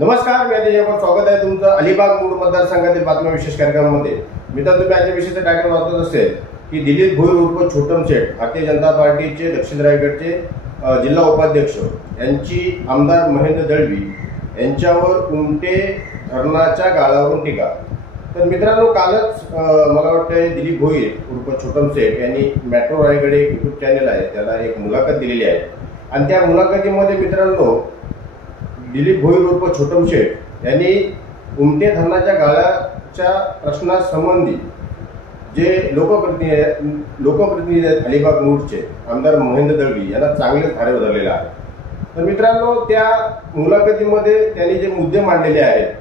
नमस्कार, मी अजय जयवंत. स्वागत आहे तुमचं अलिबाग मूळ मतदारसंघातील बातम्या विशेष कार्यक्रमामध्ये. मित्रांनो, तुम्ही आजच्या विशेष टायटल वाचत असेल की दिलीप भोईर उर्फ छोटम शेठ भारतीय जनता पार्टीचे दक्षिण रायगडचे जिल्हा उपाध्यक्ष यांची आमदार महेंद्र दळवी यांच्यावर उमटे धरणाच्या गाळावरून टीका. तर मित्रांनो, कालच मला वाटतं दिलीप भोईर उर्फ छोटम शेठ यांनी मेट्रो रायगड एक यूट्यूब चॅनल आहे त्याला एक मुलाखत दिलेली आहे आणि त्या मुलाखतीमध्ये मित्रांनो दिलीप भोईर उर्फ छोटम शेठ यांनी उमटे धरणाच्या गाळाच्या प्रश्नासंबंधी जे लोकप्रतिनिधी आहेत अलिबाग मूळचे आमदार महेंद्र दळवी यांना चांगले धारे धरलेले आहे. तर मित्रांनो, त्या मुलाखतीमध्ये त्यांनी जे मुद्दे मांडलेले आहेत,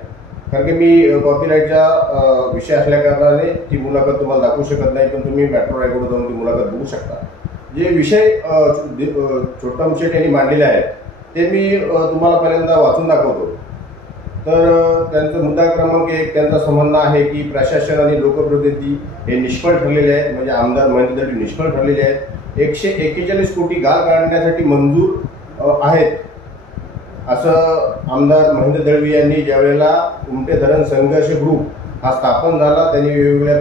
कारण की मी कॉपीराईटचा विषय असल्या कारणाने ती मुलाखत तुम्हाला दाखवू शकत नाही, पण तुम्ही मेट्रो रायगडवर जाऊन ती मुलाखत बघू शकता. जे विषय छोटम शेठ यांनी मांडलेले आहेत ते मी तुम्हाला पहिल्यांदा वाचून दाखवतो. तर त्यांचा मुद्दा क्रमांक 1 त्यांचं म्हणणं आहे की प्रशासन आणि लोकप्रतिनिधी हे निष्फळ ठरलेले आहेत, म्हणजे आमदार महेंद्र दळवी निष्फळ ठरलेले आहेत. 141 कोटी गाळ काढण्यासाठी मंजूर आहेत असं आमदार महेंद्र दळवी यांनी ज्यावेळेला उमटे धरण संघर्ष ग्रुप हा स्थापन झाला त्यांनी वेगवेगळ्या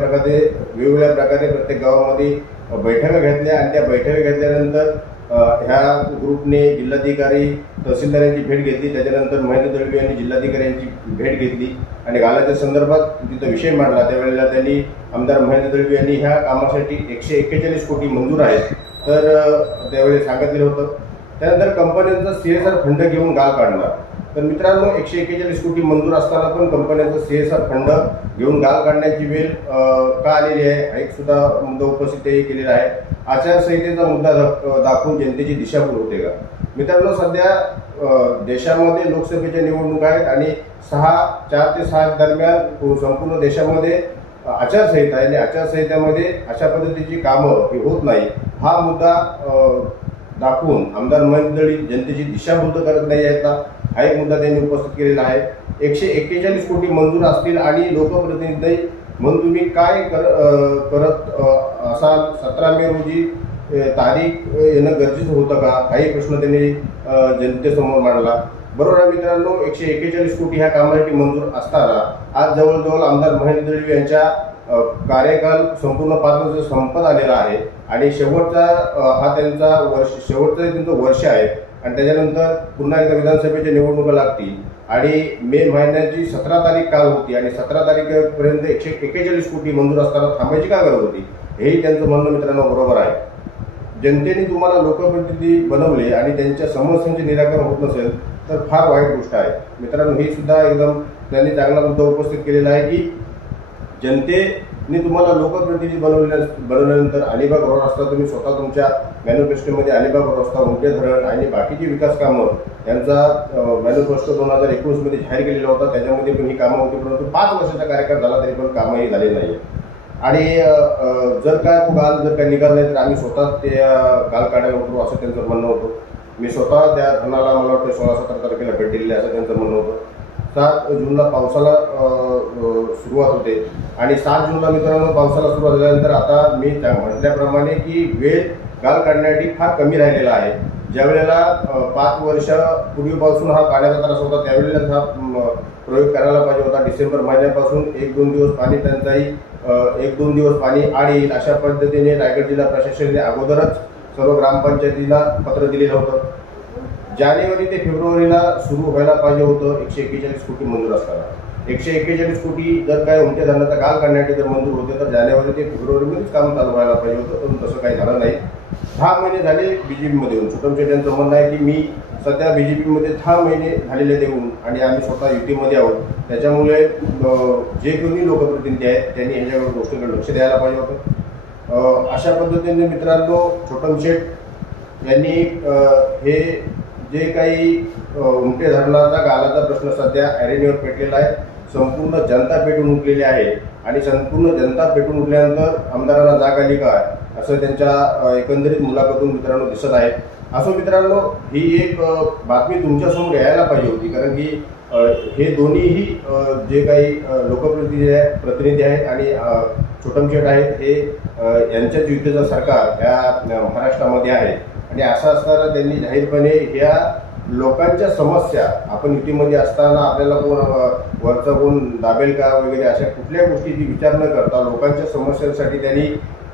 प्रकारे प्रत्येक गावामध्ये बैठका घेतल्या आणि त्या बैठका घेतल्यानंतर ह्या ग्रुपने जिल्हाधिकारी तहसीलदारांची भेट घेतली. त्याच्यानंतर महेंद्र दळवी यांनी जिल्हाधिकाऱ्यांची भेट घेतली आणि गाळाच्या संदर्भात तिथं विषय मांडला. त्यावेळेला त्यांनी आमदार महेंद्र दळवी यांनी ह्या कामासाठी 141 कोटी मंजूर आहेत तर त्यावेळी सांगितलेलं होतं. त्यानंतर कंपन्यांचा CSR फंड घेऊन गाळ काढणार. तर मित्रांनो, 141 कोटी मंजूर असताना पण कंपन्यांचा CSR फंड घेऊन गाळ काढण्याची वेळ का आलेली आहे हा एक सुद्धा मुद्दा उपस्थित केलेला आहे. आचारसंहितेचा मुद्दा दाखवून जनतेची दिशाभूल होते का? मित्रांनो, सध्या देशामध्ये लोकसभेच्या निवडणुका आहेत आणि 4 ते 6 दरम्यान संपूर्ण देशामध्ये आचारसंहिता आहे आणि आचारसंहितेमध्ये अशा पद्धतीची कामं ही होत नाही. हा मुद्दा दाखवून आमदार महेंद्र दळवी जनतेची दिशाभूल करत नाही आहेत का, हा एक मुद्दा त्यांनी उपस्थित केलेला आहे. 141 कोटी मंजूर असतील आणि लोकप्रतिनिधी म्हणून तुम्ही काय करत असाल? 17 मे रोजी तारीख येणं गरजेचं होतं का, हाही प्रश्न त्यांनी जनतेसमोर मांडला. बरोबर आहे मित्रांनो, 141 कोटी ह्या कामासाठी मंजूर असताना आज जवळजवळ आमदार महेंद्र दळवी यांच्या कार्यकाल संपूर्ण 5 वर्ष संपत आलेला आहे आणि शेवटचं त्यांचं वर्ष आहे आणि त्याच्यानंतर पुन्हा एकदा विधानसभेच्या निवडणुका लागतील आणि मे महिन्याची 17 तारीख काल होती आणि 17 तारखेपर्यंत 141 कोटी मंजूर असताना थांबायची काय गरज होती, हेही त्यांचं म्हणणं मित्रांनो बरोबर आहे. जनतेने तुम्हाला लोकप्रतिनिधी बनवले आणि त्यांच्या समस्यांचे निराकरण होत नसेल तर फार वाईट गोष्ट आहे. मित्रांनो, ही सुद्धा एकदम त्यांनी चांगला मुद्दा उपस्थित केलेला आहे की जनतेने तुम्हाला लोकप्रतिनिधी बनवल्यानंतर अलिबाग रोड रस्ता तुम्ही स्वतः तुमच्या मॅनिफेस्टोमध्ये अलिबाग रोड रस्ता, उमटे धरण आणि बाकीची विकास कामं यांचा मॅनिफेस्टो 2019 मध्ये जाहीर केलेला होता. त्याच्यामध्ये पण ही कामं होती, परंतु 5 वर्षाचा कार्यकाळ झाला तरी पण कामंही झाले नाही. आणि जर काय निघाल नाही तर आम्ही स्वतः ते गाळ काढायला उतरू असं त्यांचं म्हणणं होतं. मी स्वतः त्या धरणाला मला वाटतं 16-17 तारखेला भेट दिलेली असं त्यांचं म्हणणं होतं. 7 जूनला पावसाला सुरुवात होते आणि 7 जूनला मित्रांनो पावसाला सुरुवात झाल्यानंतर आता मी म्हटल्याप्रमाणे की वेळ गाळ काढण्यासाठी फार कमी राहिलेला आहे. ज्यावेळेला 5 वर्षापूर्वीपासून हा पाण्याचा त्रास होता त्यावेळेला हा प्रयोग करायला पाहिजे होता. डिसेंबर महिन्यापासून 1-2 दिवस पाणी टंचाई, 1-2 दिवस पाणी आड येईल अशा पद्धतीने रायगड जिल्हा प्रशासनाने अगोदरच सर्व ग्रामपंचायतीला पत्र दिलेलं होतं. जानेवारी ते फेब्रुवारीला सुरू व्हायला पाहिजे होतं. 141 कोटी मंजूर असताना 141 कोटी जर काय उमटे धरणाचा गाळ काढण्यासाठी जर मंजूर होते तर जानेवारी ते फेब्रुवारीमध्येच काम चालू व्हायला पाहिजे होतं, पण तसं काही झालं नाही. 10 महिने झाले बीजेपीमध्ये येऊन. छोटम शेठ यांचं म्हणणं आहे की मी सध्या बीजेपीमध्ये 10 महिने झालेले देऊन आणि आम्ही स्वतः युतीमध्ये आहोत, त्याच्यामुळे जे कोणी लोकप्रतिनिधी आहेत त्यांनी ह्याच्याकडे गोष्टीकडे लक्ष द्यायला पाहिजे होतं. अशा पद्धतीने मित्रांनो छोटम शेठ यांनी हे जे काही उमटे धरणाचा गाळाचा प्रश्न सध्या ऐरणीवर पेटलेला आहे, संपूर्ण जनता पेटून उठलेली आहे आणि संपूर्ण जनता पेटून उठल्यानंतर आमदारांना जाग आली काय असं त्यांच्या एकंदरीत मुलाखतून मित्रांनो दिसत आहे. असो मित्रांनो, ही एक बातमी तुमच्यासमोर यायला पाहिजे होती, कारण की हे दोन्हीही जे काही लोकप्रतिनिधी आहेत आणि छोटम शेठ आहेत हे यांच्याच युतीचं सरकार या महाराष्ट्रामध्ये आहे आणि असं असताना त्यांनी जाहीरपणे ह्या लोकांच्या समस्या आपण युतीमध्ये असताना आपल्याला कोण वरचा कोण दाबेल का वगैरे अशा कुठल्या गोष्टीची विचार न करता लोकांच्या समस्यांसाठी त्यांनी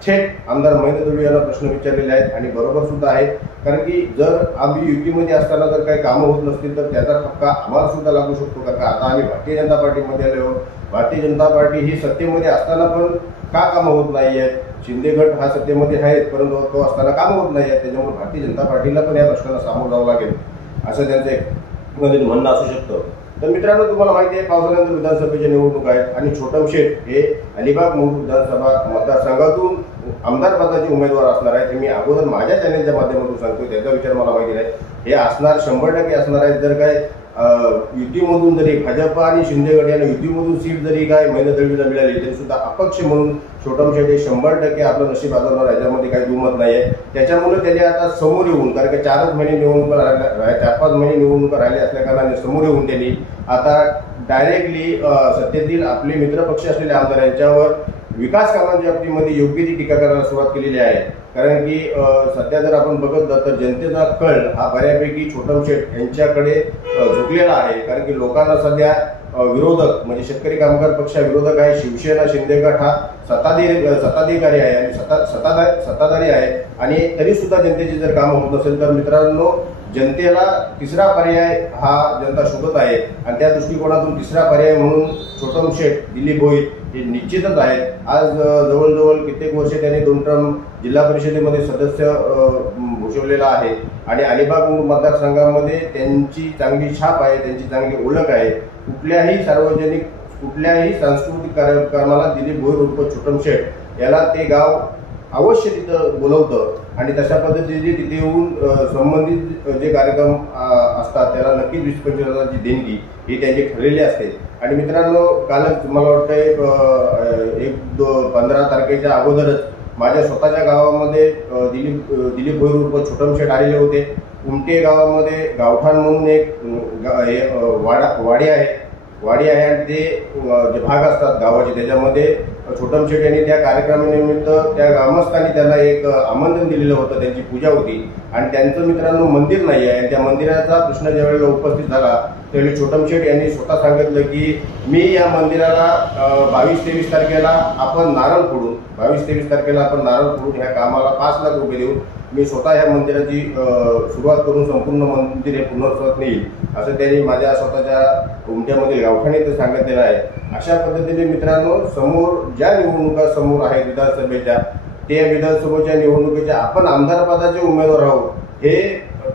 थेट आमदार महेंद्र दळवी यांना प्रश्न विचारलेले आहेत आणि बरोबर सुद्धा आहे. कारण की जर आम्ही युतीमध्ये असताना जर काही कामं होत नसतील तर त्याचा फटका आम्हाला सुद्धा लागू शकतो. का आता आम्ही भारतीय जनता पार्टीमध्ये आलो, भारतीय जनता पार्टी ही सत्तेमध्ये असताना पण का कामं होत नाही आहेत. शिंदे गट हा सत्तेमध्ये आहेत परंतु तो असताना कामं होत नाही आहेत. त्याच्यामुळे भारतीय जनता पार्टीला पण या प्रश्नाला सामोरं जावं लागेल असं त्यांचं एक म्हणणं असू शकतं. तर मित्रांनो, तुम्हाला माहिती आहे पावसाळ्यानंतर विधानसभेच्या निवडणूक आहेत आणि छोटम शेठ हे अलिबाग मुरुड विधानसभा मतदारसंघातून आमदार पदाचे उमेदवार असणार आहेत. हे मी अगोदर माझ्या चॅनेलच्या माध्यमातून सांगतो, त्याचा विचार मला माहिती नाही. हे असणार 100% असणार आहेत. जर काय युतीमधून जरी भाजप आणि शिंदे गट यांना युतीमधून सीट जरी काय महेंद्र दळवीला मिळाली तरी सुद्धा अपक्ष म्हणून छोटम शेठ हे 100% आपलं नशीब आजवणार, याच्यामध्ये काही दुमत नाही आहे. त्याच्यामुळे त्याने आता समोर येऊन, कारण की 4 महिने निवडणुका राहिल्या, 4-5 महिने निवडणुका राहिल्या असल्या कारणाने समोर येऊन त्यांनी आता डायरेक्टली सत्तेतील आपले मित्रपक्ष असलेल्या आमदार यांच्यावर विकास कामांच्या बाबतीमध्ये योग्य ती टीका करायला सुरुवात केलेली आहे. कारण की सध्या जर आपण बघितलं तर जनतेचा कल हा बऱ्यापैकी छोटम शेठ यांच्याकडे झुकलेला आहे. कारण की लोकांना सध्या विरोधक म्हणजे शेतकरी कामगार पक्षाविरोधक आहे. शिवसेना शिंदे गट हा सत्ताधारी आहे आणि सत्ताधारी आहे आणि तरी सुद्धा जनतेची जर कामं होत नसेल तर मित्रांनो, जनतेला तिसरा पर्याय हा जनता शोधत आहे आणि त्या दृष्टिकोनातून तिसरा पर्याय म्हणून छोटम शेठ, दिलीप भोईर हे निश्चितच आहेत. आज जवळजवळ कित्येक वर्षे त्यांनी 2 टर्म जिल्हा परिषदेमध्ये सदस्य भूषवलेला आहे आणि अलिबाग मतदारसंघामध्ये त्यांची चांगली छाप आहे, त्यांची चांगली ओळख आहे. कुठल्याही सार्वजनिक कुठल्याही सांस्कृतिक कार्यक्रमाला दिलीप भोईर उर्फ छोटम शेठ याला ते गाव अवश्य तिथं बोलवतं आणि तशा पद्धतीने तिथे येऊन संबंधित जे कार्यक्रम असतात त्याला नक्कीच 20-25 हजाराची देणगी ही त्यांची ठरलेली असते. आणि मित्रांनो, कालच मला वाटतंय 15 तारखेच्या अगोदरच माझ्या स्वतःच्या गावामध्ये दिलीप भोईर उर्फ छोटम शेठ आलेले होते. उमटे गावामध्ये गावठाण म्हणून एक वाडी आहे आणि ते जे भाग असतात गावाचे त्याच्यामध्ये छोटम शेठ यांनी त्या कार्यक्रमानिमित्त त्या ग्रामस्थांनी त्यांना एक आमंत्रण दिलेलं होतं. त्यांची पूजा होती आणि त्यांचं मित्रांनो मंदिर नाही आहे. त्या मंदिराचा प्रश्न ज्यावेळेला उपस्थित झाला त्यावेळी छोटम शेठ यांनी स्वतः सांगितलं की मी या मंदिराला 22-23 तारखेला आपण नारळ फोडून 22-23 तारखेला आपण नारळ फोडून ह्या कामाला 5 लाख रुपये देऊन मी स्वतः ह्या मंदिराची सुरुवात करून संपूर्ण मंदिर हे पुनर्स्थित नेईल असं त्यांनी माझ्या स्वतःच्या उमट्यामधील गावठाणीत सांगितलेलं आहे. अशा पद्धतीने मित्रांनो, समोर ज्या निवडणुका समोर आहेत विधानसभेच्या, त्या विधानसभेच्या निवडणुकीच्या आपण आमदार पदाचे उमेदवार आहोत हे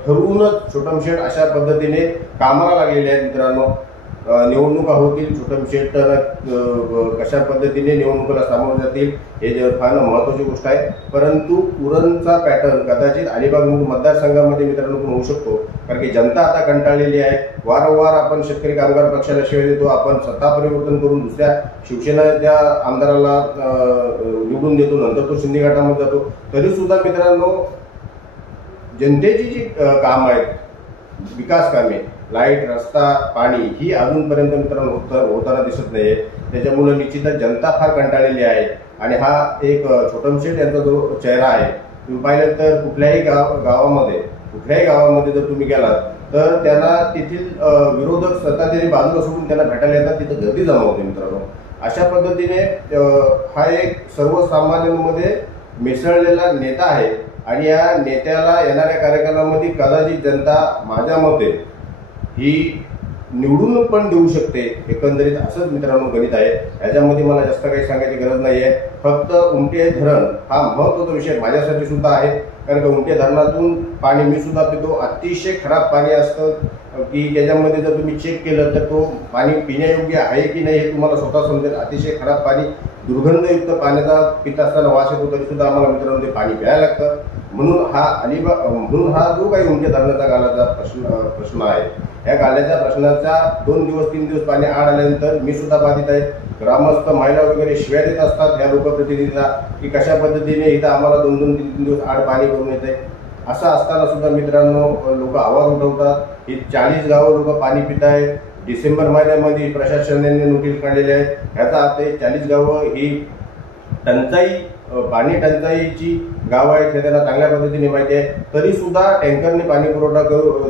ठरवूनच छोटम शेठ अशा पद्धतीने कामाला लागलेले आहेत. मित्रांनो, निवडणुका होतील, छोटम शेठ कशा पद्धतीने निवडणुकीला सामोरे जातील हे फार महत्त्वाची गोष्ट आहे. परंतु उरणचा पॅटर्न कदाचित अलिबाग मतदारसंघामध्ये मित्रांनो होऊ शकतो. कारण की जनता आता कंटाळलेली आहे. वारंवार आपण शेतकरी कामगार पक्षाला शिवाय देतो, आपण सत्ता परिवर्तन करून दुसऱ्या शिवसेनेच्या आमदाराला निवडून देतो, नंतर तो शिंदे गटामध्ये जातो. तरी सुद्धा मित्रांनो, जनतेची जी कामं आहेत, विकास कामे, लाईट, रस्ता, पाणी ही अजूनपर्यंत मित्रांनो होताना दिसत नाहीये. त्याच्यामुळे निश्चितच जनता फार कंटाळलेली आहे आणि हा एक छोटम शेठ यांचा जो चेहरा आहे तुम्ही पाहिलं तर कुठल्याही गावामध्ये जर तुम्ही गेलात तर त्यांना तेथील विरोधक सत्ताधारी बाजूला सोडून त्यांना भेटायला येतात, तिथं गर्दी जमा होते. मित्रांनो, अशा पद्धतीने हा एक सर्वसामान्यांमध्ये मिसळलेला नेता आहे आणि या नेत्याला येणाऱ्या कार्यक्रमामध्ये कदाचित जनता माझ्या मते ही निवडून पण देऊ शकते. एकंदरीत असंच मित्रांनो गणित आहे. याच्यामध्ये मला जास्त काही सांगायची गरज नाही आहे. फक्त उमटे धरण हा महत्त्वाचा विषय माझ्यासाठी सुद्धा आहे. कारण की उमटे धरणातून पाणी मी सुद्धा पितो. अतिशय खराब पाणी असतं की त्याच्यामध्ये जर तुम्ही चेक केलं तर तो पाणी पिण्यायोग्य आहे की नाही हे तुम्हाला स्वतः समजेल. अतिशय खराब पाणी, दुर्गंधयुक्त पाण्याचा पित असताना वास येतो तरी सुद्धा आम्हाला मित्रांनो ते पाणी प्यायला लागतं. म्हणून हा जो काही उमटे धरणाचा गालाचा प्रश्न आहे, या गाल्याच्या प्रश्नाचा 2 दिवस 3 दिवस पाणी आड आल्यानंतर मी सुद्धा बाधित आहे. ग्रामस्थ, महिला वगैरे शिव्या देत असतात ह्या लोकप्रतिनिधीला की कशा पद्धतीने इथं आम्हाला 2-3 दिवस आड पाणी करून येते. असं असताना सुद्धा मित्रांनो लोक आवाज उठवतात. ही 40 गावं लोक पाणी पित आहेत. डिसेंबर महिन्यामध्ये प्रशासनाने नोटीस काढलेली आहे. ह्याचा अर्थ 40 गावं ही पाणी टंचाईची गाव आहेत हे त्यांना चांगल्या पद्धतीने माहिती आहे. तरी सुद्धा टँकरने पाणी पुरवठा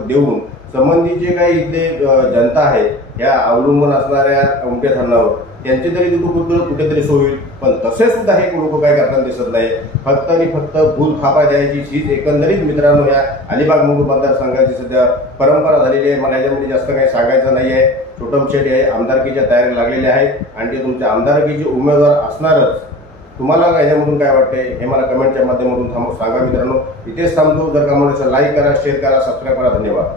देऊन संबंधित जे काही इथले जनता आहे या अवलंबून असणाऱ्या उमटे धरणावर त्यांची तरी कुठेतरी सोय होईल, पण तसे सुद्धा हे लोक काय करताना दिसत नाही. फक्त आणि फक्त भूल थापा द्यायची हीच एकंदरीत मित्रांनो या अलिबाग मुरुड मतदारसंघाची सध्या परंपरा झालेली आहे. मला याच्यामध्ये जास्त काही सांगायचं नाही आहे. छोटम शेठ हे आमदारकीच्या तयारी लागलेले आहेत आणि ते तुमच्या आमदारकीचे उमेदवार असणारच. तुम्हाला याच्यामधून काय वाटते हे मला कमेंटच्या माध्यमातून सांगा मित्रांनो. इथेच थांबतो. जर का मला लाईक करा, शेअर करा, सबस्क्राईब करा. धन्यवाद.